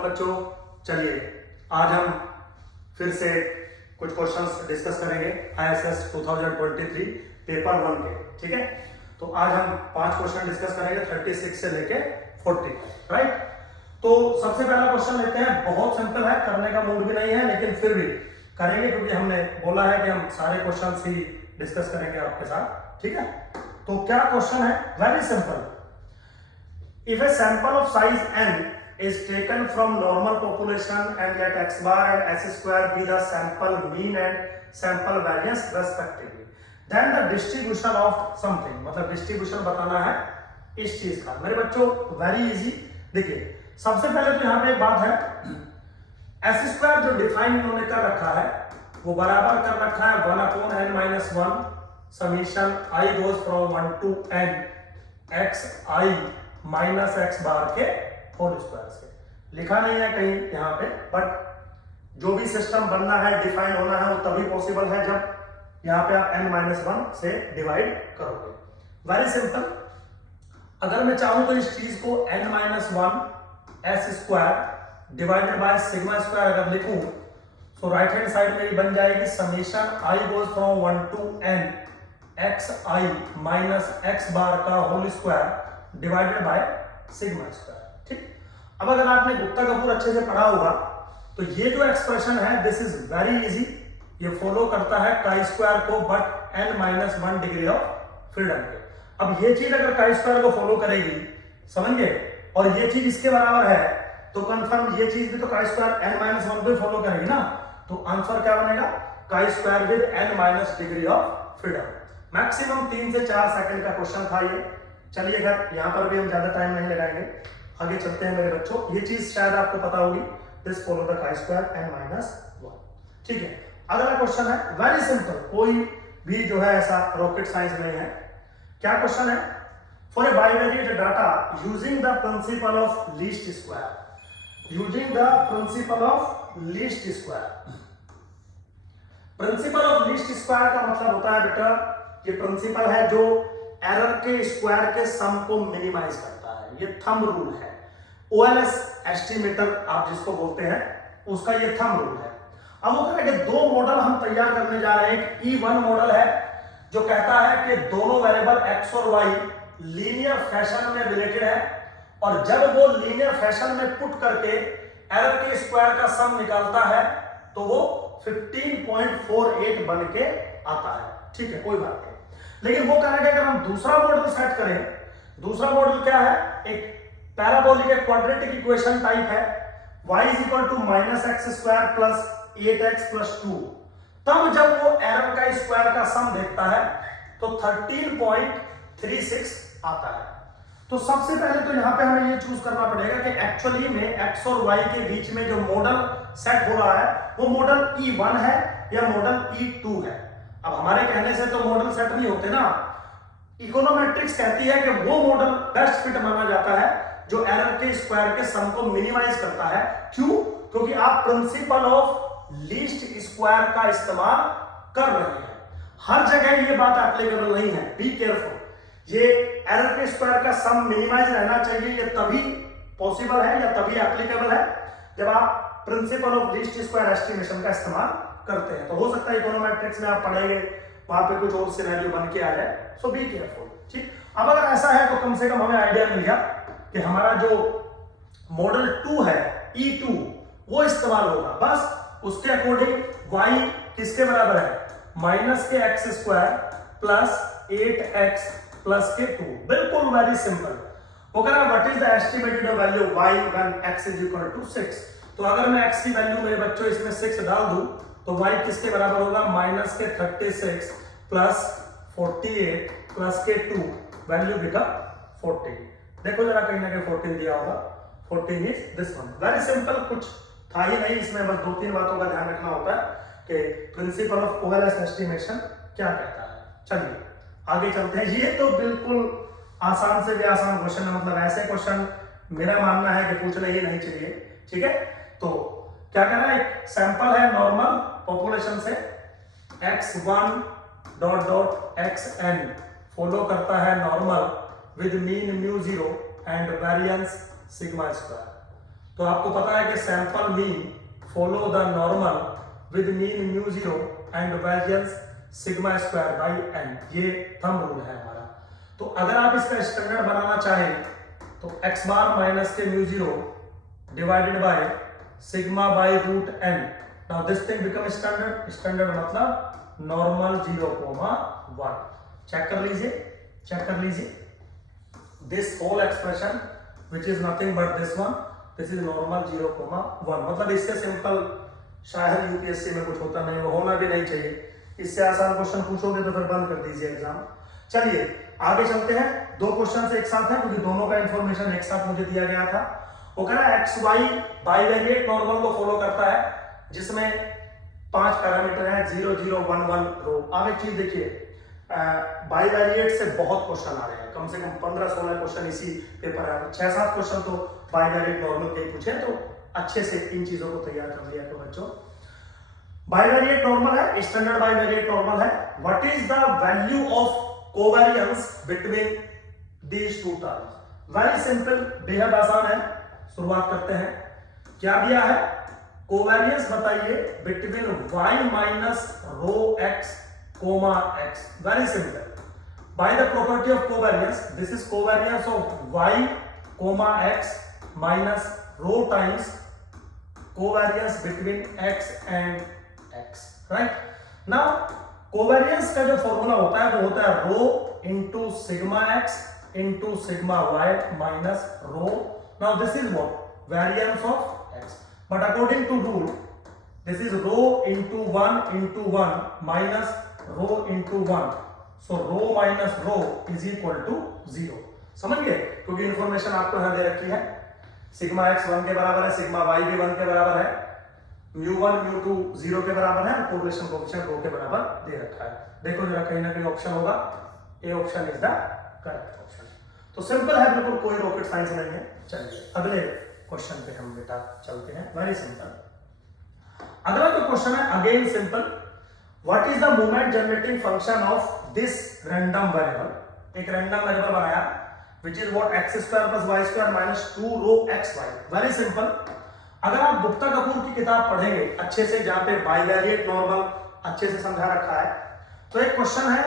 बच्चों, चलिए आज हम फिर से कुछ क्वेश्चंस डिस्कस करेंगे ISS 2023 पेपर 1 के। ठीक है, तो आज हम 5 क्वेश्चन डिस्कस करेंगे 36 से लेके 40, राइट। तो सबसे पहला क्वेश्चन लेते हैं, बहुत सिंपल है, करने का मूड भी नहीं है लेकिन फिर भी करेंगे क्योंकि हमने बोला है कि हम सारे क्वेश्चंस ही डिस्कस करेंगे आपके साथ। ठीक है, तो क्या क्वेश्चन है, very simple. If a sample of size n is taken from normal population and let x bar and s square be the sample mean and sample variance respectively, then the distribution of something, मतलब distribution बताना है इस चीज का। मेरे बच्चों very easy, देखिए सबसे पहले तो यहाँ पे एक बात है, एस स्क्वायर जो डिफाइन इन्होंने कर रखा है वो बराबर कर रखा है 1/n-1 summation i goes from 1 to n xi minus X bar के होल स्क्वायर से। लिखा नहीं है कहीं यहाँ पे, बट जो भी सिस्टम बनना है, डिफाइन होना है, वो तभी पॉसिबल है जब यहाँ पे आप n-1 से डिवाइड करोगे। वेरी सिंपल, अगर मैं चाहूं तो इस चीज को n-1 s square divided by sigma square अगर लिखूं तो राइट हैंड साइड में बन जाएगी summation i goes from 1 to n xi minus X bar का whole square divided by sigma square. ठीक, अब अगर आपने गुप्ता कपूर अच्छे से पढ़ा होगा तो ये जो एक्सप्रेशन है दिस इज वेरी इजी, ये फॉलो करता है काई स्क्वायर को but n-1 degree of freedom के। अब ये चीज अगर काई स्क्वायर को फॉलो करेगी, समझ गए, और ये चीज इसके बराबर है तो कंफर्म ये चीज भी तो काई स्क्वायर n-1 को फॉलो करेगी ना, तो आंसर क्या बनेगा, chi square with n- degree of freedom. Maximum 3 से 4 सेकंड का क्वेश्चन था ये। चलिए घर यहाँ पर भी हम ज्यादा टाइम नहीं लगाएंगे, आगे चलते हैं मेरे बच्चों। ये चीज शायद आपको पता होगी, this follow the chi square n-1। ठीक है, अगला क्वेश्चन है वेरी सिंपल, कोई भी जो है ऐसा रॉकेट साइंस नहीं है। क्या क्वेश्चन है, for a bivariate data using the principle of least square, using the principle of least square. Principle of least square का मतलब होता है बेटा, ये प्रिंसिपल है जो एरर के स्क्वायर के सम को मिनिमाइज करता है, ये थंब रूल है। OLS एस्टिमेटर आप जिसको बोलते हैं उसका ये थंब रूल है। अब वो कह रहे हैं कि 2 मॉडल हम तैयार करने जा रहे हैं। एक E1 मॉडल है जो कहता है कि दोनों वेरिएबल x और y लीनियर फैशन में रिलेटेड है, और जब वो लीनियर फैशन में पुट करके एरर के स्क्वायर का सम निकालता है तो वो 15.48 बन के आता है। ठीक है, कोई बात नहीं, लेकिन वो कह रहा है कि अगर हम दूसरा मॉडल सेट करें, दूसरा मॉडल क्या है, एक पैराबोलिक क्वाड्रेटिक इक्वेशन टाइप है, y = -x² + 8x + 2। तब जब वो एरर का स्क्वायर का सम देखता है तो 13.36 आता है। तो सबसे पहले तो यहां पे हमें ये चूज करना पड़ेगा कि एक्चुअली में x और y के बीच में जो मॉडल सेट हो रहा है वो मॉडल E1 है या मॉडल E2 है। अब हमारे कहने से तो मॉडल सेट नहीं होते ना, इकोनोमेट्रिक्स कहती है कि वो मॉडल बेस्ट फिट माना जाता है जो एरर के स्क्वायर के सम को मिनिमाइज करता है। क्यों? क्योंकि आप प्रिंसिपल ऑफ लीस्ट स्क्वायर का इस्तेमाल कर रहे हैं। हर जगह ये बात एप्लीकेबल नहीं है, बी केयरफुल। ये एरर के स्क्वायर का सम मिनिमाइज रहना चाहिए, ये तभी पॉसिबल है या तभी एप्लीकेबल है जब आप principle of least square estimation का इस्तेमाल करते हैं। तो हो सकता है इकोनोमेट्रिक्स में आप पढ़ेंगे वहां पे कुछ और सिनेरियो बन के आ जाए, सो बी केयरफुल। ठीक, अब अगर ऐसा है तो कम से कम हमें आइडिया मिल गया कि हमारा जो मॉडल 2 है E2 वो इस्तेमाल होगा। बस उसके अकॉर्डिंग y किसके बराबर है, -x² + 8x + 2। बिल्कुल वेरी सिंपल। वो कह रहा है what is the estimated value y when x = 6। तो अगर मैं x की वैल्यू मेरे बच्चों इसमें 6 डाल दूं तो y किसके बराबर होगा, -36 + 48 + 2, वैल्यू बिकम 14। देखो जरा कहीं ना कहीं 14 दिया होगा, 14 is this one. Very simple, कुछ था ही नहीं इसमें, बस 2-3 बातों का ध्यान रखना होता है कि प्रिंसिपल ऑफ OLS एस्टिमेशन क्या कहता है। चलिए आगे चलते हैं। ये तो बिल्कुल आसान से भी आसान क्वेश्चन है, मतलब ऐसे क्वेश्चन मेरा मानना है कि पूछने ही नहीं चाहिए। ठीक है, तो क्या करना है, एक सैंपल है नॉर्मल पॉपुलेशन से, x1 ... xn फॉलो करता है normal with mean μ0 and variance sigma square. तो आपको पता है कि sample mean follow the normal with mean mu zero and variance sigma square by N, ये थंब रूल है हमारा। तो अगर आप इसका स्टैंडर्ड बनाना चाहें तो x बार माइनस के mu zero divided by sigma by root n. Now this thing become standard, standard मतलब नॉर्मल 0,1। चेक कर लीजिए, चेक कर लीजिए, this whole expression which is nothing but this one, this is normal 0,1। मतलब इससे simple शायद UPSC में कुछ होता नहीं, वो होना भी नहीं चाहिए। इससे आसान क्वेश्चन पूछोगे तो फिर बंद कर दीजिए एग्जाम। चलिए आगे चलते हैं। दो क्वेश्चन एक साथ हैं क्योंकि दोनों का इंफॉर्मेशन एक साथ मुझे दिया गया था। वो कह रहा है एक्स वाई बाईवेरिएट नॉर्मल को फॉलो करता है जिसमें 5 पैरामीटर है 0 0 1 1 रो। आप एक चीज देखिए, बाईवेरिएट से बहुत क्वेश्चन आ रहे हैं, कम से कम 15-16 क्वेश्चन इसी पेपर है, 6-7 क्वेश्चन तो बाईवेरिएट नॉर्मल के पूछे, तो अच्छे से इन चीजों को तैयार कर लिया तो बच्चों। बाईवेरिएट नॉर्मल है, स्टैंडर्ड बाईवेरिएट नॉर्मल है। What is the value of covariance between these two terms? Very simple, बेहद आसान है। शुरुआत करते हैं। क्या दिया है? कोवेरियंस बताइए between y minus rho x comma x। Very simple, by the property of covariance this is covariance of y comma x minus rho times covariance between x and x, right? Now covariance का जो formula होता है वो होता है rho into sigma x into sigma y minus rho. Now this is what? Variance of x, but according to rule this is rho into 1 into 1 minus rho into 1, so rho minus rho is equal to 0। समझ गए? क्योंकि information आपको यहां दे रखी है, sigma x 1 के बराबर है, सिग्मा y भी 1 के बराबर है, म्यू 1 म्यू 2 0 के बराबर है, कोरिलेशन कोएफिशिएंट रो के बराबर दे रखा है। देखो जरा कहीं ना कहीं ऑप्शन होगा, A option is the correct option. तो सिंपल है बिल्कुल, कोई रॉकेट साइंस नहीं है। चलिए अगले क्वेश्चन पे हम बेटा चलते हैं। वेरी सिंपल, अगला जो क्वेश्चन है again simple. What is the moment generating function of this random variable? एक रैंडम वेरिएबल बनाया which is what x square plus y square minus 2 rho xy। Very simple, अगर आप गुप्ता कपूर की किताब पढ़ेंगे अच्छे से, जहां पे बाईवेरिएट नॉर्मल अच्छे से समझा रखा है, तो एक क्वेश्चन है,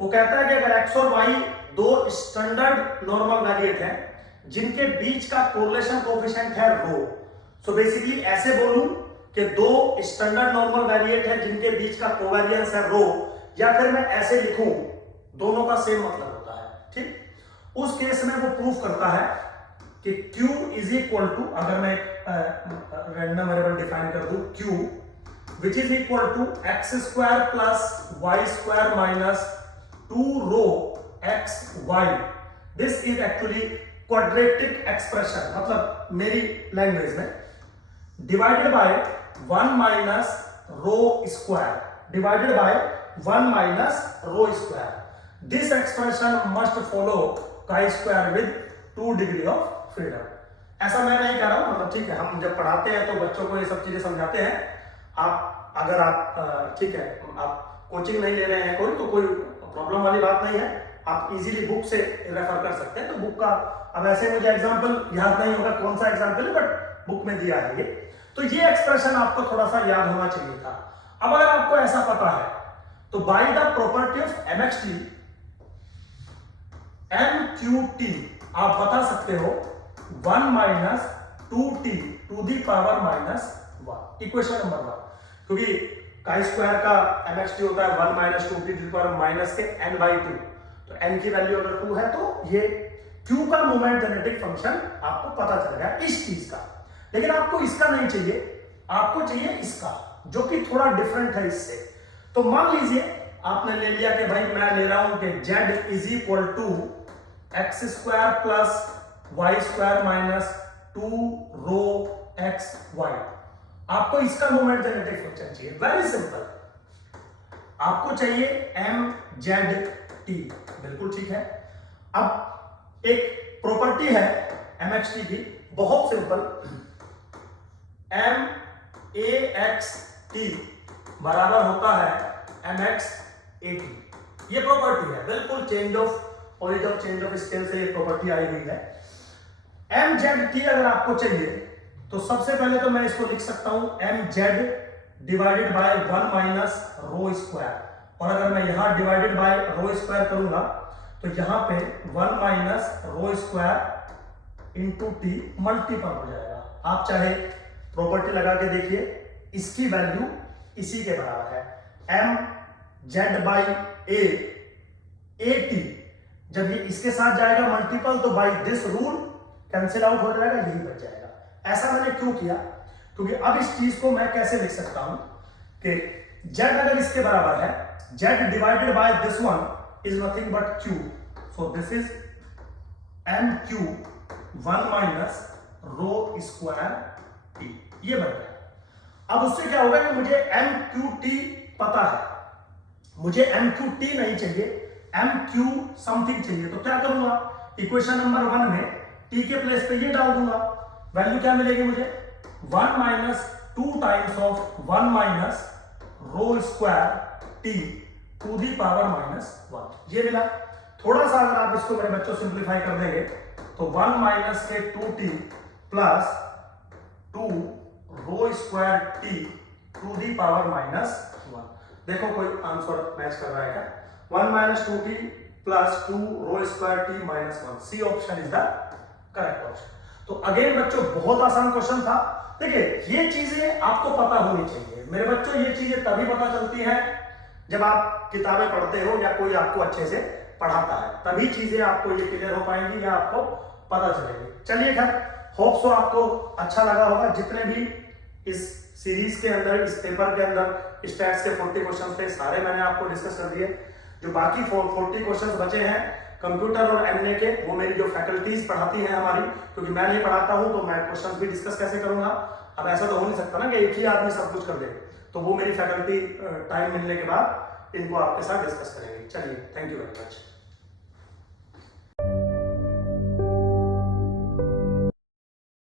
वो कहता है कि अगर x और y दो स्टैंडर्ड नॉर्मल वेरिएट हैं जिनके बीच का कोरिलेशन कोएफिशिएंट है रो, सो बेसिकली ऐसे बोलूं कि दो स्टैंडर्ड नॉर्मल वेरिएट है जिनके बीच का कोवेरियंस है रो, या फिर मैं ऐसे लिखूं दोनों का सेम मतलब होता है, ठीक? उस केस में वो प्रूफ करता है कि Q इज इक्वल टू, अगर मैं रैंडम वेरिएबल डिफाइन कर दूं Q which is equal to x square plus y square minus 2 rho x y. This is actually quadratic expression, मतलब मेरी लैंग्वेज में divided by 1 minus rho square divided by 1 minus rho square. This expression must follow chi square with 2 degree of freedom. ऐसा मैं नहीं कह रहा हूं, मतलब ठीक है, हम जब पढ़ाते हैं तो बच्चों को ये सब चीजें समझाते हैं। आप अगर आप ठीक है, आप कोचिंग नहीं ले रहे हैं कोई, तो कोई प्रॉब्लम वाली बात नहीं है, आप इजीली बुक से रेफर कर सकते हैं। तो बुक का अब ऐसे मुझे एग्जांपल याद नहीं होगा कौन सा एग्जांपल है, बट बुक में दिया है ये, तो ये एक्सप्रेशन आपको थोड़ा सा याद होना चाहिए था। अब अगर आपको ऐसा पता है तो by the property of mxt mqt आप बता सकते हो 1 minus 2t to the power minus 1, equation number 1। क्योंकि chi स्क्वायर का mxt होता है 1 minus 2t to the power minus के n/2, तो n की वैल्यू अगर 2 है तो ये q का मोमेंट जेनेटिक फंक्शन आपको पता चल गया इस चीज का। लेकिन आपको इसका नहीं चाहिए, आपको चाहिए इसका, जो कि थोड़ा डिफरेंट है इससे। तो मान लीजिए आपने ले लिया कि भाई मैं ले रहा हूं कि z is equal to x square plus y square minus 2 rho x y. आपको इसका मोमेंट जेनेटिक फंक्शन चाहिए। वेरी सिंपल, आपको चाहिए एम जेड टी, बिल्कुल ठीक है। अब एक प्रॉपर्टी है एमएक्सटी की, बहुत simple, M A X T बराबर होता है एम एक्स ए टी। ये प्रॉपर्टी है, बिल्कुल change of origin, change of scale से ये प्रॉपर्टी आई हुई है। एम जेड टी अगर आपको चाहिए तो सबसे पहले तो मैं इसको लिख सकता हूं mz divided by 1 minus rho square, और अगर मैं यहां डिवाइडेड बाय रो स्क्वायर करूंगा तो यहां पे 1 minus rho square into T multiple हो जाएगा। आप चाहे प्रॉपर्टी लगा के देखिए, इसकी वैल्यू इसी के बराबर है M Z by A T. जब ये इसके साथ जाएगा मल्टीपल तो by this rule cancel out हो जाएगा, यही बच जाएगा। ऐसा मैंने क्यों किया, क्योंकि अब इस चीज को मैं कैसे लिख सकता हूं कि जेड अगर इसके बराबर है, Z divided by this one is nothing but Q, so this is M Q 1 minus rho square T, ये बन गया। अब उससे क्या होगा कि मुझे एम क्यू टी पता है, मुझे एम क्यू टी नहीं चाहिए, एम क्यू समथिंग चाहिए। तो क्या करूंगा, इक्वेशन नंबर 1 में टी के प्लेस पे ये डाल दूंगा, वैल्यू क्या मिलेगी मुझे 1 minus 2 times of 1 minus rho square t to the power -1, ये मिला। थोड़ा सा अगर आप इसको मेरे बच्चों सिंप्लीफाई कर देंगे तो 1 माइनस के 2t plus 2 rho square t to the power -1। देखो कोई आंसर मैच कर रहा है क्या, 1 minus 2t plus 2 rho square t -1, C option is the correct option. तो अगेन बच्चों बहुत आसान क्वेश्चन था। देखिए ये चीजें आपको पता होनी चाहिए मेरे बच्चों, ये चीजें तभी पता चलती हैं जब आप किताबें पढ़ते हो या कोई आपको अच्छे से पढ़ाता है, तभी चीजें आपको ये क्लियर हो पाएंगी या आपको पता चलेगी। चलिए खैर, होप सो आपको अच्छा लगा होगा। जितने भी इस सीरीज के अंदर, इस पेपर के अंदर स्टैट्स के 40 क्वेश्चन थे, सारे मैंने आपको डिस्कस कर दिए। जो बाकी 40 क्वेश्चन बचे हैं कंप्यूटर और एमए के, वो मेरी जो फैकल्टीज पढ़ाती हैं हमारी, क्योंकि मैं नहीं पढ़ाता हूं तो मैं क्वेश्चन भी डिस्कस कैसे करूंगा। अब ऐसा तो हो नहीं सकता ना कि एक ही आदमी सब कुछ कर दे, तो वो मेरी फैकल्टी टाइम मिलने के बाद इनको आपके साथ डिस्कस करेंगे। चलिए, थैंक यू वेरी मच।